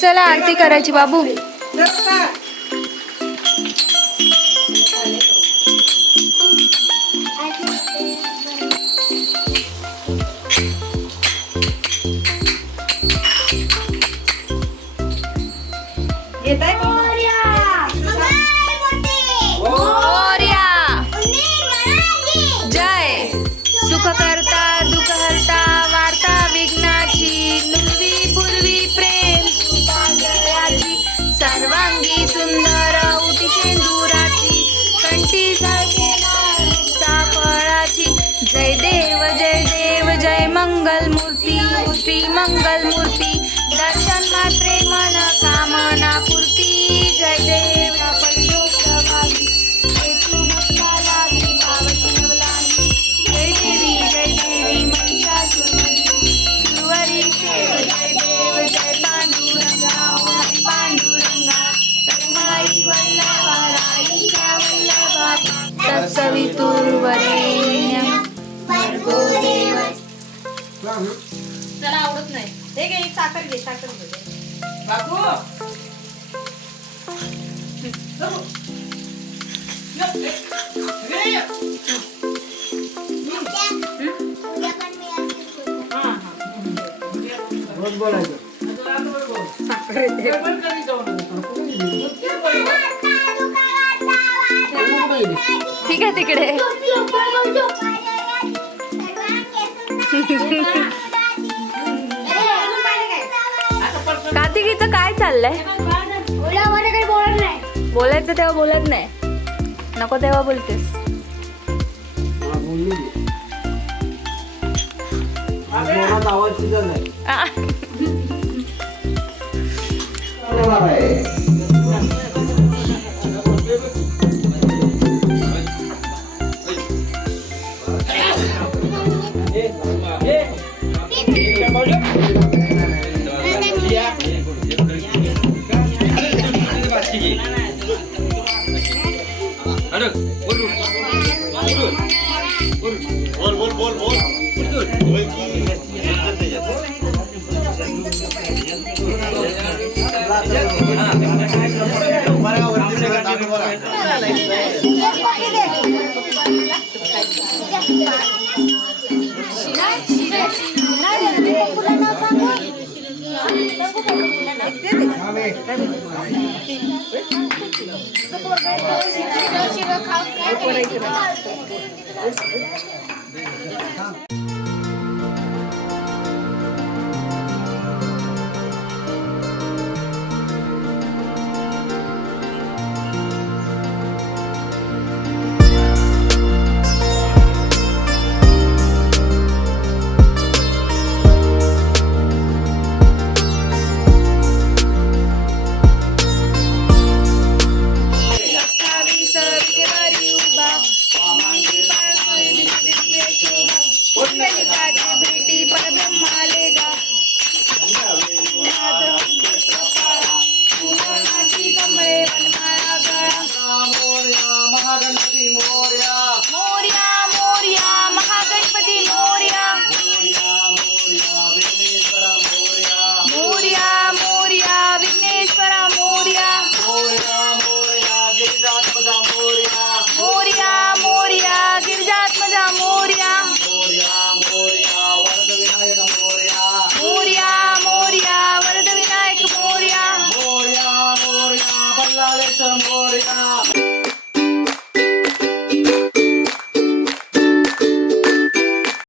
चला आरती करायची बाबू. जय सुख करता दुःख हरता वार्ता विघ्नाची नुरवी पूर्वी प्रेम कृपादयाची सर्वांगी सुंदर उटी शेंदुराची कंठी झळकेला फळाची जय देव जय मंगल मूर्ती श्री मंगल मूर्ती दर्शन मात्रे मन कामना पूर्ती जय देव सवितुर्वरेण्यं भर्गो देवस्य. त्याला आवडत नाही. हे घे एक साखर घे बाबू. रोज बोलायचं. ठीक आहे तिकडे. कार्तिकीचं काय चाललंय? बोलायचं तेव्हा बोलत नाही, नको तेव्हा बोलतेस. आवाज तुझा नाही. मोरया.